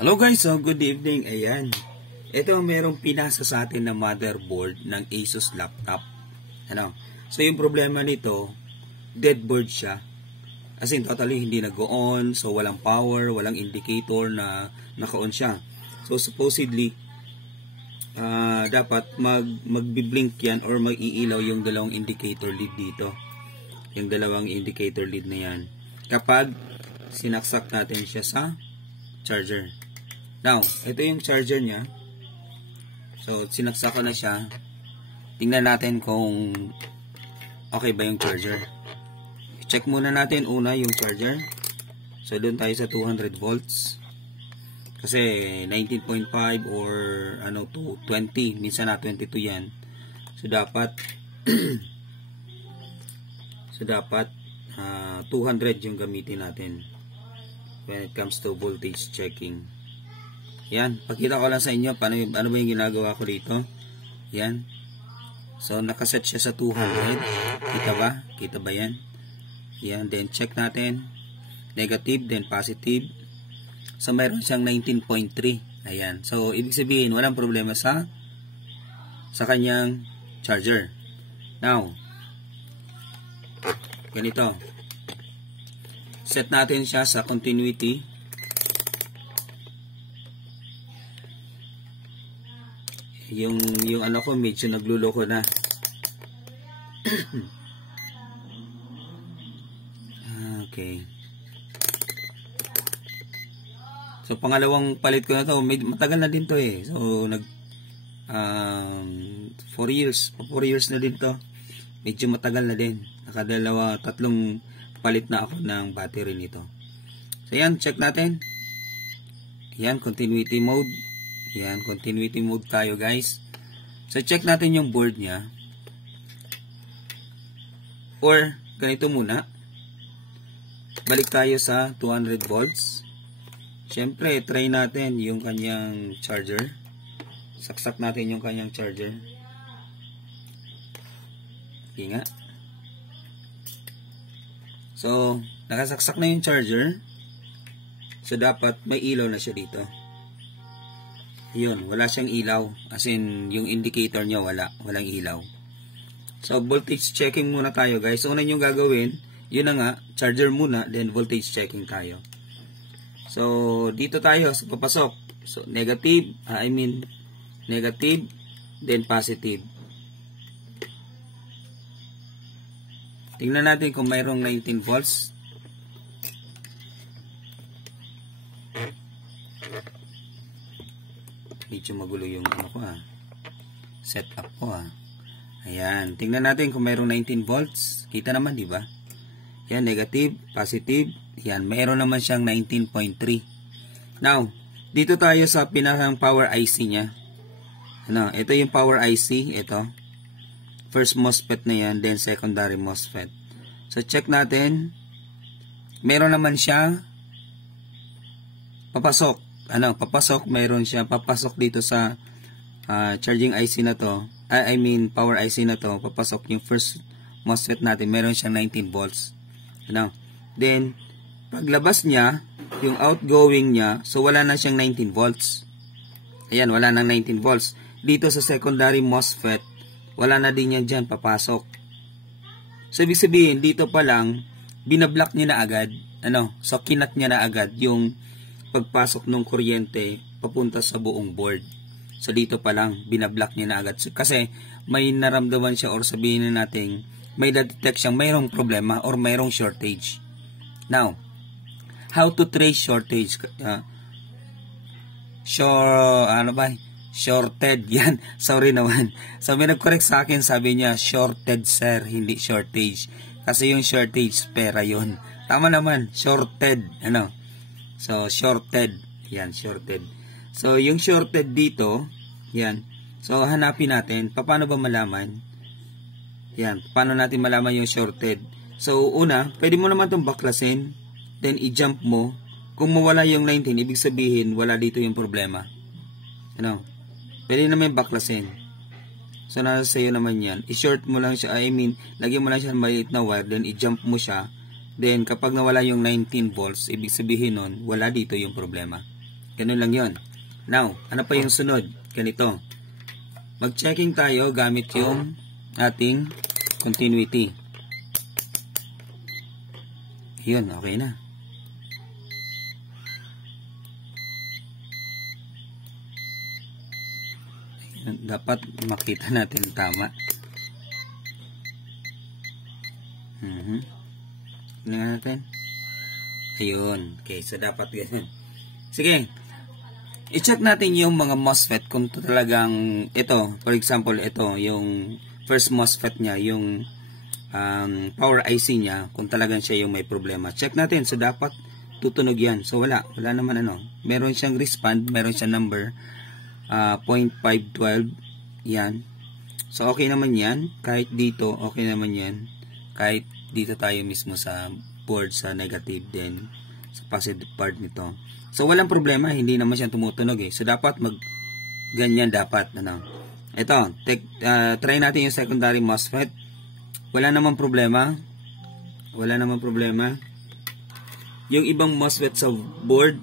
Hello guys, so good evening. Ayan. Ito merong pinasa sa atin na motherboard ng Asus laptop. Ano? So yung problema nito, deadboard siya. As in totally hindi nag-on, so walang power, walang indicator na naka-on siya. So supposedly dapat magbi-blink yan or mag-iilaw yung dalawang indicator lead dito. Yung dalawang indicator lead na yan. Kapag sinaksak natin siya sa charger. Now, ito yung charger niya. So, sinaksak ko na siya. Tingnan natin kung okay ba yung charger. Check muna natin una yung charger. So, doon tayo sa 200 volts. Kasi 19.5 or ano to 20. Minsan na 22 yan. So, dapat 200 yung gamitin natin when it comes to voltage checking. Yan, pakita ko lang sa inyo ano ba yung ginagawa ko dito. Yan. So, nakaset siya sa 200. Kita ba? Kita ba yan? Yan, then check natin. Negative, then positive. So, mayroon siyang 19.3. Ayan. So, ibig sabihin, walang problema sa kanyang charger. Now, ganito. Set natin siya sa continuity. Yung ano ko medyo nagluloko na. Okay. So pangalawang palit ko na to, matagal na din to eh. So 4 years na din to. Medyo matagal na din. Tatlong palit na ako ng battery nito. So yan, check natin. Yan, continuity mode. Yan, continuity mode tayo guys. So check natin yung board niya. Or ganito muna. Balik tayo sa 200 volts. Siyempre, try natin yung kanyang charger. Saksak natin yung kanyang charger. Okay nga. So, nakasaksak na yung charger. So, dapat may ilaw na siya dito. Yun, wala siyang ilaw. As in, yung indicator niya walang ilaw. So, voltage checking muna tayo guys. So, una yung gagawin, yun na nga, charger muna, then voltage checking tayo. So, dito tayo, papasok. So, negative, then positive. Tingnan natin kung mayroong 19 volts. Medyo magulo yung ano ko setup ko Ayan, tingnan natin kung mayroong 19 volts. Kita naman, di ba? Yan, negative, positive. Yan, mayroon naman siyang 19.3. Now, dito tayo sa pinakang power IC niya. Ano, ito yung power IC, ito. First MOSFET na yan, then secondary MOSFET. So, check natin. Meron naman siya papasok. Mayroon siya papasok dito sa charging IC na to. Power IC na to. Papasok yung first MOSFET natin. Meron siyang 19 volts. Ano? Then, paglabas niya, yung outgoing niya, so wala na siyang 19 volts. Ayan, wala nang 19 volts. Dito sa secondary MOSFET, wala na din yan dyan papasok. So, ibig sabihin, dito pa lang, binablock niya na agad. So, kinat niya na agad yung pagpasok ng kuryente papunta sa buong board. So, dito pa lang, binablock niya na agad. So, kasi, may naramdaman siya or sabihin na natin, may na-detect siyang mayroong problema or mayroong shortage. Now, how to trace shortage? Shorted. Yan. Sorry naman. So, may nag-correct sa akin, sabi niya, shorted sir, hindi shortage. Kasi yung shortage, pera yun. Tama naman, shorted. So, shorted. Yan, shorted. So, yung shorted dito, yan. So, hanapin natin. Paano ba malaman? Yan. Paano natin malaman yung shorted? So, una, pwede mo naman itong baklasin. Then, i-jump mo. Kung mawala yung 19, ibig sabihin, wala dito yung problema. Pwede naman baklasin. So, nasa sa'yo naman yan. I-short mo lang siya. Lagyan mo lang siya ng maliit na wire. Then, i-jump mo siya. Then, kapag nawala yung 19 volts, ibig sabihin nun, wala dito yung problema. Ganun lang yon. Now, ano pa yung sunod? Ganito. Mag-checking tayo gamit yung ating continuity. Yun, okay na. Dapat makita natin tama. Tingnan natin. Ayun. Okay, so dapat ganyan. Sige. I-check natin yung mga MOSFET kung talagang ito, for example, ito, yung first MOSFET niya, yung power IC niya, kung talagang siya yung may problema. Check natin. So dapat tutunog yan. So wala naman ano. Meron siyang respond, meron siyang number 0.512 yan. So okay naman yan. Kahit dito okay naman yan. Kahit dito tayo mismo sa board sa negative din sa positive part nito. So walang problema, hindi naman siya tumutunog eh. So dapat ganyan dapat ano. Ito, try natin yung secondary MOSFET. Wala namang problema. Yung ibang MOSFET sa board,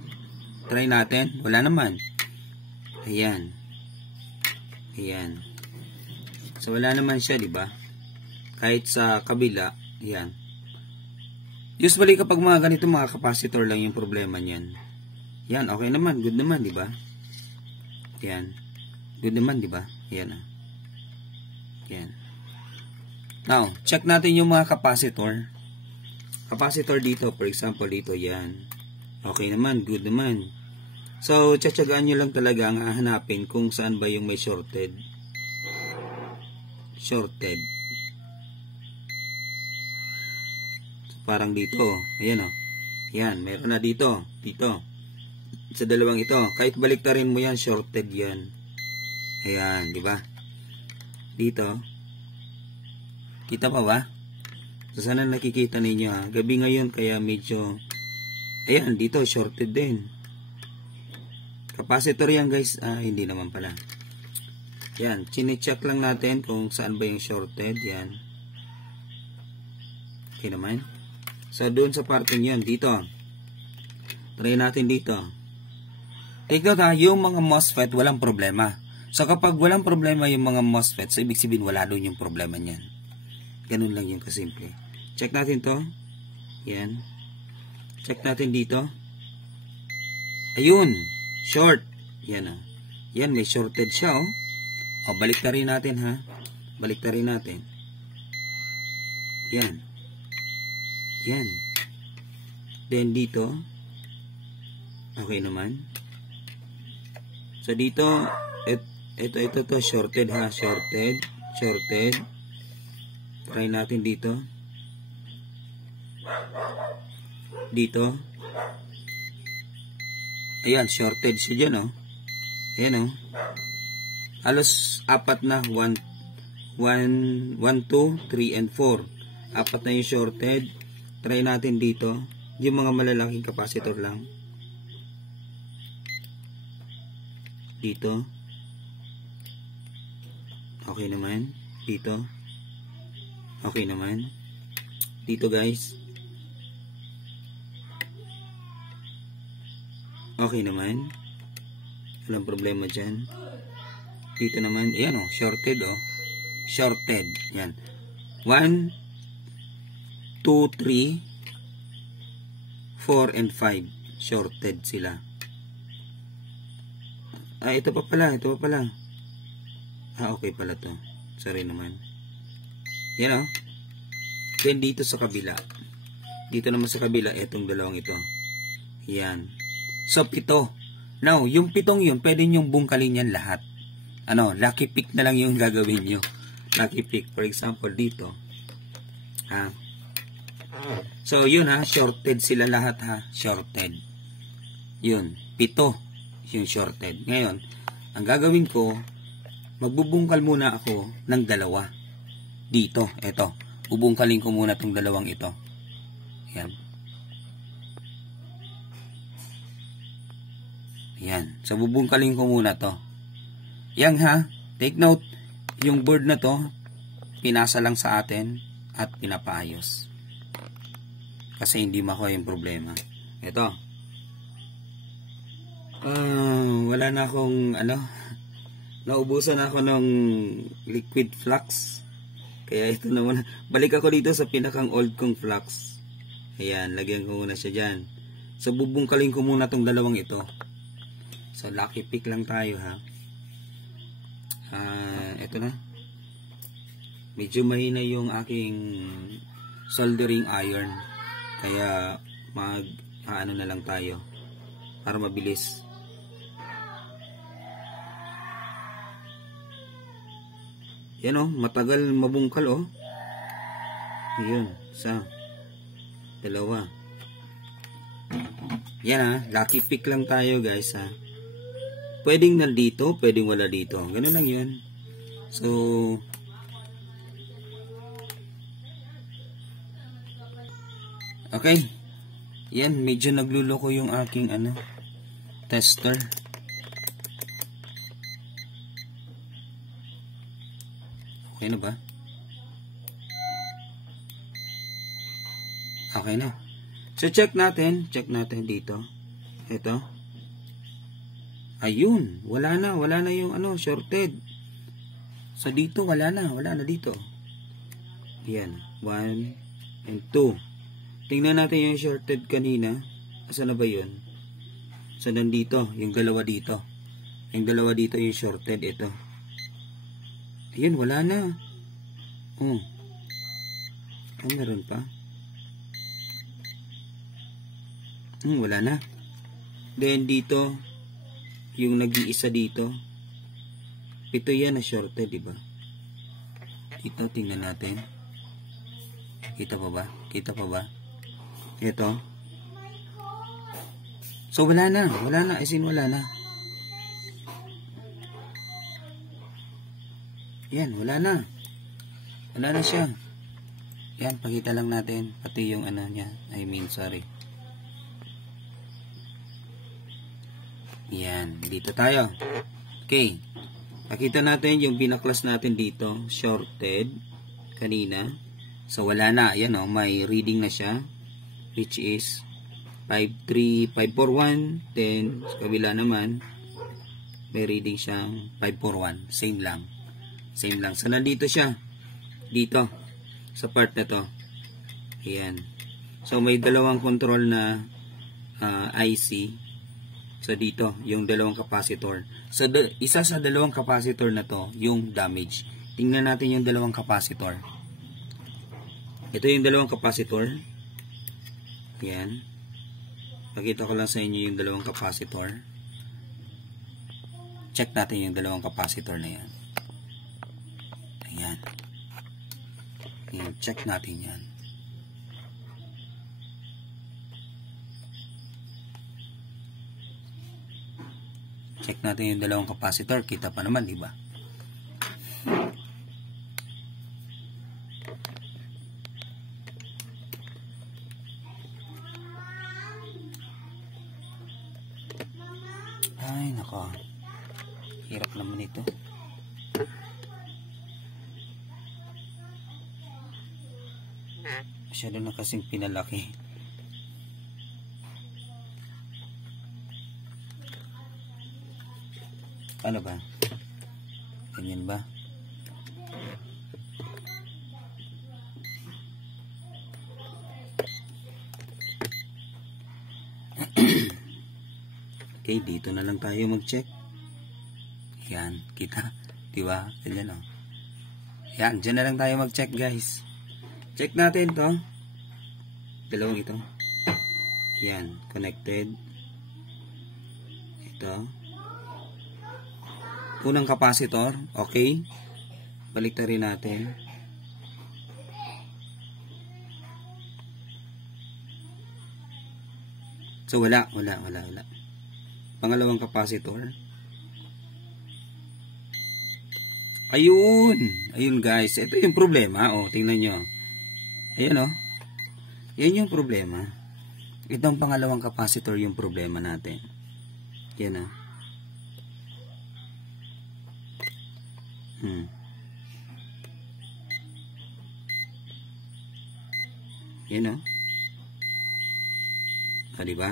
try natin. Wala naman. Ayan. So wala naman siya, di ba? Kahit sa kabila, ayan. Usually kapag mga ganito mga capacitor lang yung problema niyan. Yan, okay naman, good naman, di ba? Yan. Good naman, di ba? Yan. Yan. Now, check natin yung mga capacitor. Capacitor dito, for example, dito, yan. Okay naman, good naman. So, tsatsagaan nyo lang talaga ang hahanapin kung saan ba yung may shorted. So, parang dito, ayan o. Yan, meron na dito. Sa dalawang ito. Kahit baliktarin mo yan, shorted yan. Ayan, di ba? Dito. Kita pa ba? So, sana nakikita ninyo ha. Gabi ngayon, kaya medyo, ayan, dito, shorted din. Capacitor yan guys. Hindi naman pala. Yan, chine-check lang natin kung saan ba yung shorted. Yan. Okay naman. So, doon sa parting yan, dito. Try natin dito. Take note ha, yung mga MOSFET, walang problema. So, kapag walang problema yung mga MOSFET, so ibig sabihin wala doon yung problema niyan. Ganun lang yung kasimple. Check natin to. Yan. Check natin dito. Ayun. Short. Yan o. Yan, may shorted siya o. O, baliktarin natin ha. Baliktarin natin. Yan. Yan. Then dito. Okay naman. So dito, ito to, shorted ha. Shorted. Try natin dito. Dito. Ayan, shorted siya dyan, oh. Ayan, oh. Halos apat na. 1, 2, 3, and 4. Apat na yung shorted. Try natin dito. Yung mga malalaking capacitor lang. Dito. Okay naman. Dito. Okay naman. Dito, guys. Okay naman. Walang problema dyan. Dito naman. Ayan o. Shorted o. Shorted. Yan. 1, 2, 3, 4, and 5. Shorted sila. Ito pa pala. Okay pala to. Sorry naman. Yan o. Then dito sa kabila. Dito naman sa kabila. Itong dalawang ito. Yan. So, 7. Now, yung 7 yun, pwede nyong bungkalin yan lahat. Lucky pick na lang yung gagawin nyo. Lucky pick. For example, dito. Ha? So, yun ha. Shorted sila lahat ha. Shorted. Yun. 7. Yung shorted. Ngayon, ang gagawin ko, magbubungkal muna ako ng 2. Dito. Ito. Bubungkalin ko muna itong 2 ito. Yan. Yan. So, bubungkalin ko muna to. Yan ha. Take note. Yung board na to, pinasa lang sa atin at pinapaayos. Kasi hindi makuha yung problema. Ito. Wala na akong naubusan ako ng liquid flux. Kaya ito na muna. Balik ako dito sa pinakang old kong flux. Ayan, lagyan ko muna siya dyan. So bubungkalin ko muna tong dalawang ito. So lucky pick lang tayo ha. Ito na. Medyo mahina yung aking soldering iron. Kaya ano na lang tayo para mabilis. Yan matagal mabungkal Ayun, isa, dalawa. Yan lucky pick lang tayo guys ha. Pwedeng nandito, pwedeng wala dito. Ganun lang yun. So, okay. Yan, medyo nagluloko yung aking tester. Okay na ba? Okay na. So check natin dito. Ito. Ayun, wala na yung shorted. So dito wala na dito. Ayan, 1 and 2. Tingnan natin yung shorted kanina. Asan na ba yun? So nandito, yung dalawa dito. Yung dalawa dito yung shorted ito. Ayun, wala na. Meron pa. Wala na. Then dito, yung nag-iisa dito. Ito yan na shorted, diba? Ito, tingnan natin. Kita pa ba? Ito. So, wala na. As in, wala na. Yan, wala na. Wala na siya. Yan, pakita lang natin. Pati yung niya. Sorry. Yan, dito tayo. Okay. Pakita natin yung binaklas natin dito. Shorted. Kanina. So, wala na. Yan may reading na siya. Which is 53541. Then, sa kabila naman, may reading siyang 541. Same lang. So, nandito siya. Dito. Sa part na to. Ayan. So, may dalawang control na IC. So, dito. Yung dalawang capacitor. So, isa sa dalawang capacitor na to, yung damage. Tingnan natin yung dalawang capacitor. Ito yung dalawang capacitor. Ayan. Pakita ko lang sa inyo yung dalawang capacitor. Check natin yung dalawang capacitor na yan. Ayan. Check natin yan. Check natin yung dalawang capacitor. Kita pa naman, diba? Ay, nako. Hirap naman ito. Masyado na kasing pinalaki. Ano ba? Ganyan ba? Okay, dito na lang tayo mag-check. Yan, kita. Diba? Ganyan Yan, dyan na lang tayo mag-check guys. Check natin to. Dalawang ito. Yan, connected. Ito. Unang capacitor, okay. Baliktarin natin. So wala. Pangalawang capacitor. Ayun guys, ito yung problema. Tingnan nyo. Ayan yan yung problema. Itong pangalawang capacitor yung problema natin. Yan Yan diba?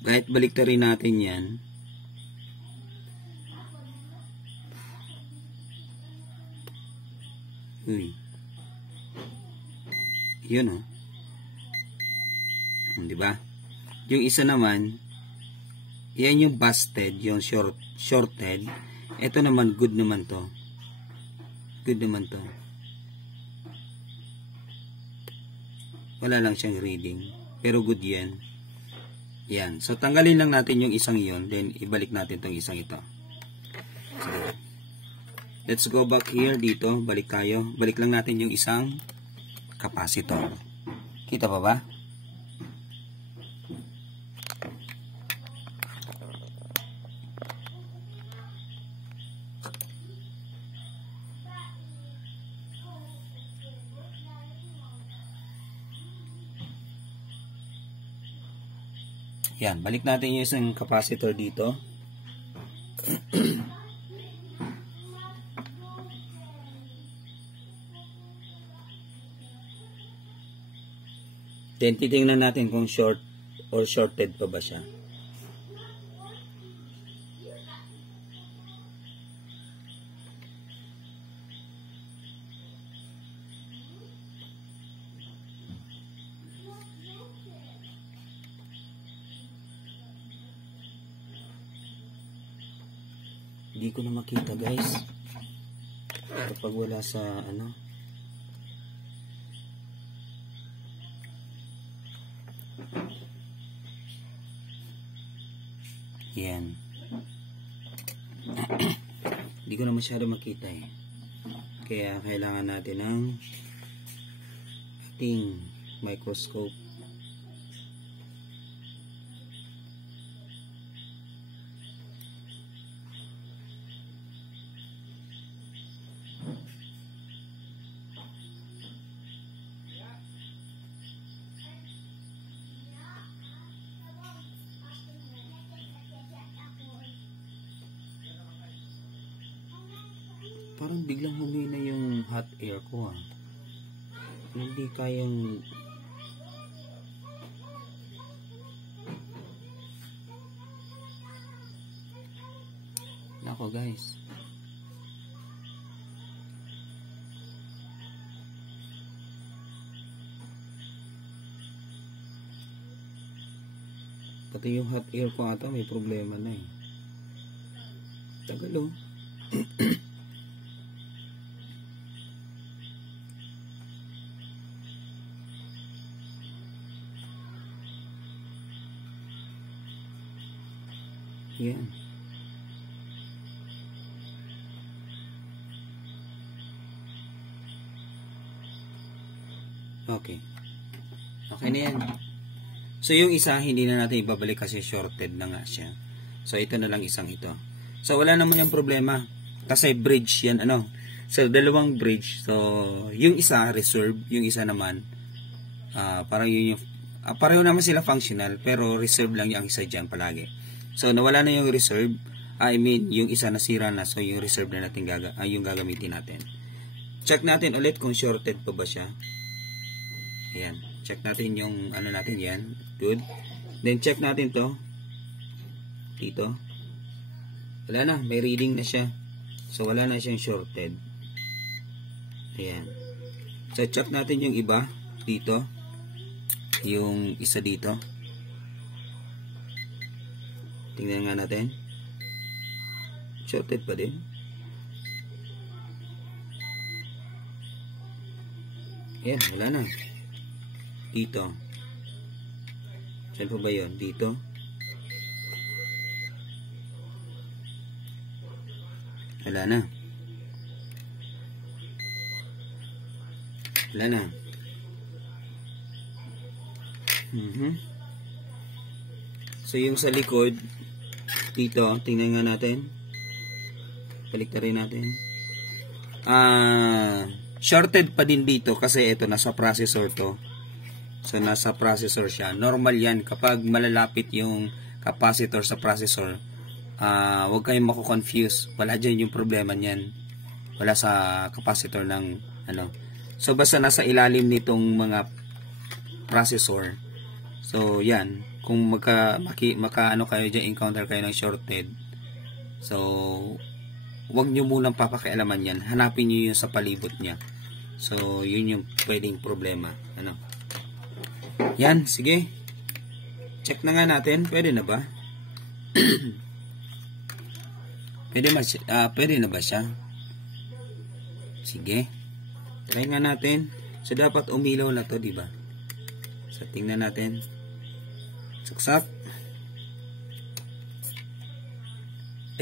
Kahit baliktarin natin yan. Uy. Yun oh. Diba? Yung isa naman, yan yung busted, yung shorted. Ito naman, good naman to. Good naman to. Wala lang siyang reading. Pero good yan. Yan. So, tanggalin lang natin yung isang yon. Then, ibalik natin tong isang ito. So, let's go back here dito. Balik tayo. Balik lang natin yung isang capacitor. Kita pa ba? Yan, balik natin yung isang capacitor dito. Then, titingnan natin kung short or shorted pa ba siya. Hindi ko na makita guys kapag wala sa ano. Yan. Hindi ko na masyado makita eh. Kaya kailangan natin ng ating microscope. Parang biglang humina yung hot air ko ah. Hindi kayang nako guys. Pati yung hot air ko ata may problema na eh. Tagal oh. Yan. Okay. Okay na yan. So, yung isa, hindi na natin ibabalik kasi shorted na nga siya. So, ito na lang isang ito. So, wala naman yung problema. Kasi bridge yan, ano. So, dalawang bridge. So, yung isa, reserve. Yung isa naman, parang yun yung, pareho naman sila functional, pero reserve lang yung isa dyan palagi. So, nawala na yung reserve. I mean, yung isa nasira na. So, yung reserve na natin yung gagamitin natin. Check natin ulit kung shorted pa ba siya. Ayan. Check natin yung ano natin yan. Good. Then, check natin to. Dito. Wala na. May reading na siya. So, wala na siyang shorted. Ayan. So, check natin yung iba. Dito. Yung isa dito. Tingnan nga natin. Shorted pa din. Ayan, wala na. Dito. Saan po ba yun? Dito. Wala na. Wala na. So, yung sa likod, dito, tingnan nga natin. Baliktarin natin. Shorted pa din dito kasi ito nasa processor to. So nasa processor siya. Normal yan kapag malalapit yung capacitor sa processor. Huwag kayong mako-confuse. Wala dyan yung problema niyan. Wala sa capacitor ng ano. So basta nasa ilalim nitong mga processor. So yan. kung ano kayo dyan, encounter kayo ng shorted, so huwag nyo munang papakialaman yan, hanapin nyo yun sa palibot nya. So yun yung pwedeng problema. Ano, yan, sige, check na nga natin, pwede na ba? Pwede na ba siya? Sige, try nga natin. So dapat umilaw na to, di ba? So tingnan natin. Saksak.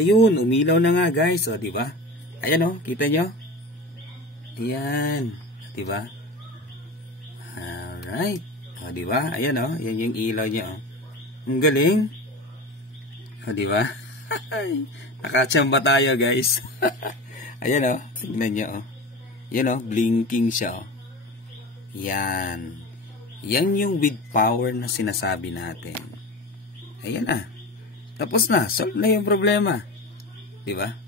Ayun, umilaw na nga, guys. O, di ba? Ayan o, kita nyo? Ayan, di ba? Alright. O, di ba? Ayan o, yan yung ilaw niya o. Ang galing. O, di ba? Nakachamba tayo, guys. Ayan o, tingnan nyo o. Yan o, blinking siya o. Yan. Yan yung with power na sinasabi natin. Ayan na. Tapos na. Solve na yung problema. Diba?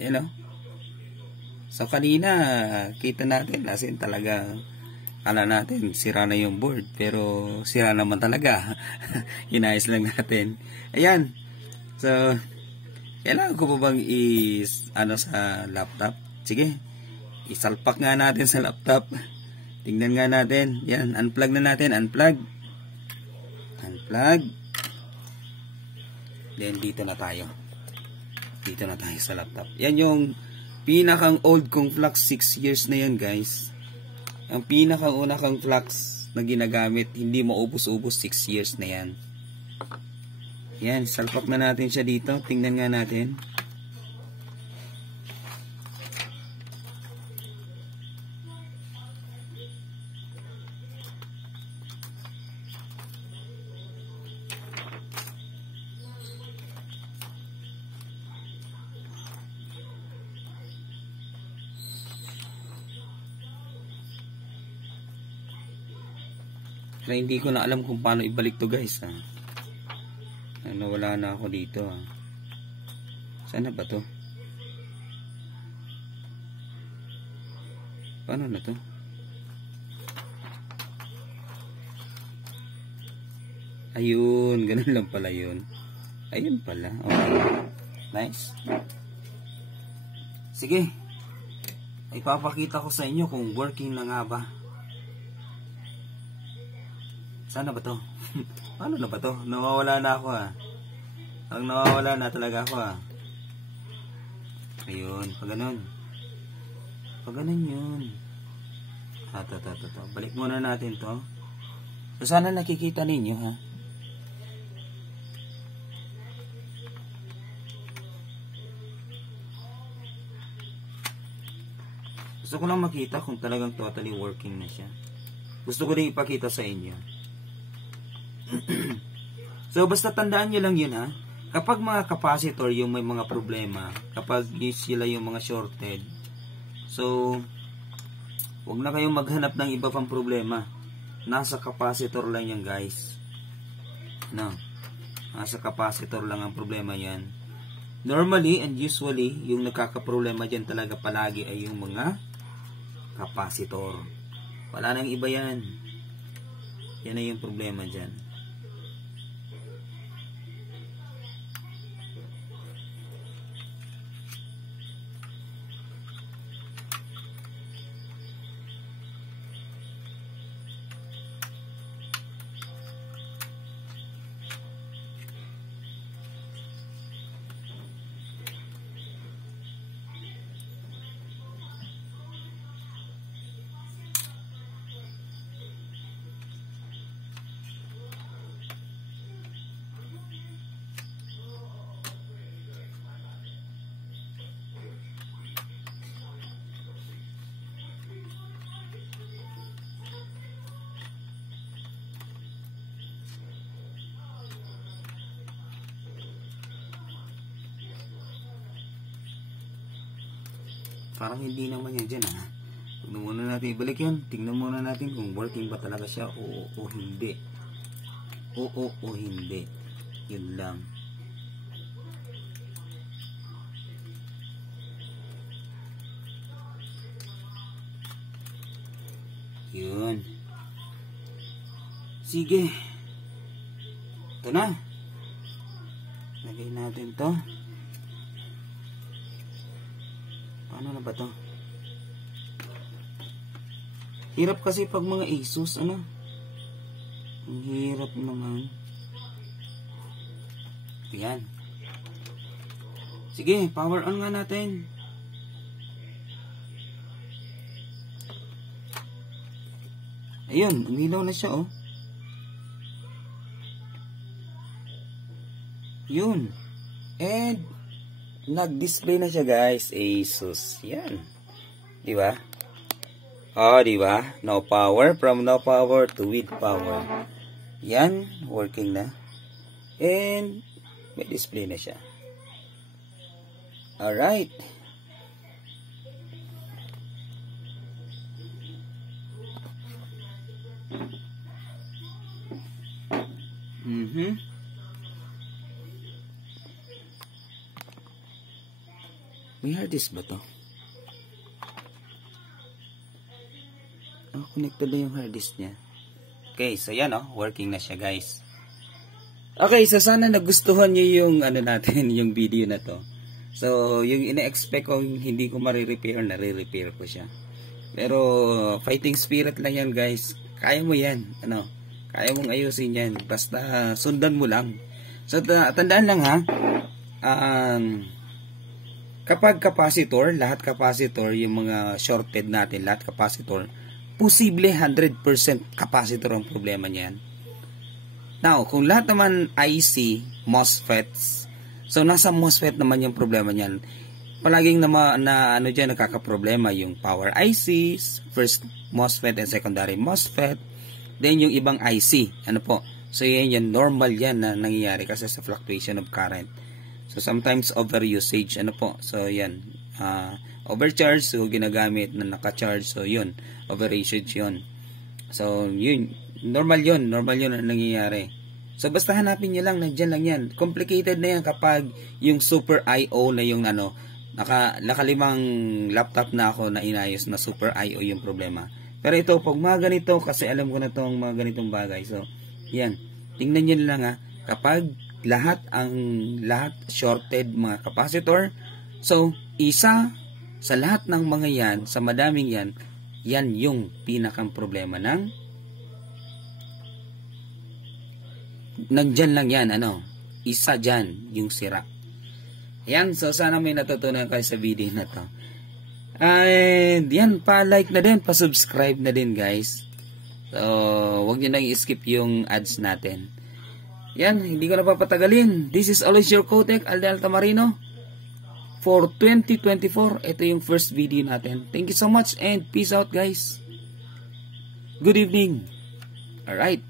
Ayan o. So kanina, kita natin. Asin talaga, kala natin, sira na yung board. Pero sira naman talaga. Inayos lang natin. Ayan. So, kailangan ko pa bang sa laptop? Sige. Isalpak nga natin sa laptop. Tingnan nga natin. Yan, unplug na natin. Unplug. Then, dito na tayo. Dito na tayo sa laptop. Yan yung pinakang old kong flux. 6 years na yan, guys. Ang pinakang una kong flux na ginagamit. Hindi maubos-ubos. 6 years na yan. Yan, salpak na natin siya dito. Tingnan nga natin. Kaya hindi ko na alam kung paano ibalik to, guys. Nawala na ako dito. Sana ba to? Paano na to? Ayun, ganun lang pala yun. Ayun pala. Okay. Nice. Sige. Ipapakita ko sa inyo kung working na nga ba. Sana ba to? Ano na ba to? Nawawala na ako Ang nawawala na talaga ako Ayun, pag ganun. Pag ganun yun. To. Balik muna natin to. So sana nakikita ninyo Gusto ko lang makita kung talagang totally working na siya. Gusto ko din ipakita sa inyo. So basta tandaan nyo lang yun kapag mga capacitor yung may mga problema, kapag sila yung mga shorted, so wag na kayong maghanap ng iba pang problema. Nasa capacitor lang yan, guys. Nasa capacitor lang ang problema yan. Normally and usually yung nagkakaproblema dyan talaga palagi ay yung mga capacitor. Wala nang iba yan. Yan ay yung problema dyan. Parang hindi naman yan dyan Tignan muna natin, ibalik yan. Tingnan muna natin kung working ba talaga siya o hindi. O hindi. Yun lang. Yun. Sige. Ito na. Lagay natin to. Paano na ba to? Hirap kasi pag mga Asus, ano? Ang hirap naman. Ayan. Sige, power on nga natin. Ayun, umilaw na siya, oh. Yun. And nag-display na siya, guys. Asus. Yan. Di ba? Oh, di ba? No power, from no power to with power. Yan, working na. And may display na siya. Alright. May hard disk ba to? Oh, connected na yung hard disk niya. Okay, so yan, oh, working na siya, guys. Okay, so sana nagustuhan niyo yung ano natin, yung video na to. So, yung ina-expect ko hindi ko marirepair, nare-repair ko siya. Pero fighting spirit lang yan, guys. Kaya mo yan, ano? Kaya mong ayusin yan. Basta sundan mo lang. So, tandaan lang, ha. Kapag capacitor, lahat capacitor, yung mga shorted natin, lahat capacitor, posible 100% capacitor ang problema niyan. Now, kung lahat naman IC, MOSFETs, so nasa MOSFET naman yung problema niyan. Palaging ano diyan nakakaproblema yung power ICs, first MOSFET and secondary MOSFET, then yung ibang IC, ano po. So yan normal yan na nangyayari kasi sa fluctuation of current. So sometimes overusage, ano po. So yan, overcharge, so ginagamit na naka-charge, so yun, overusage yun. So yun, normal yun ang nangyayari. So basta hanapin niyo lang, nandiyan lang yan. Complicated na yan kapag yung Super I/O na yung ano, nakalimang laptop na ako na inayos na Super I/O yung problema. Pero ito, pag mga ganito, kasi alam ko na itong mga ganitong bagay. So yan, tingnan niyo lang, ha, kapag lahat shorted mga capacitor, so isa sa lahat ng mga yan, sa madaming yan, yan yung pinakang problema ng nandyan lang yan, ano, isa dyan yung sira. Yan, so sana may natutunan kayo sa video na to. And yan, pa-like na din, pa-subscribe na din, guys. So wag niyo nang i-skip yung ads natin. Yan, hindi ko na papatagalin. This is always your Cotec, Aldel Tamarino. For 2024, ito yung first video natin. Thank you so much and peace out, guys. Good evening. Alright.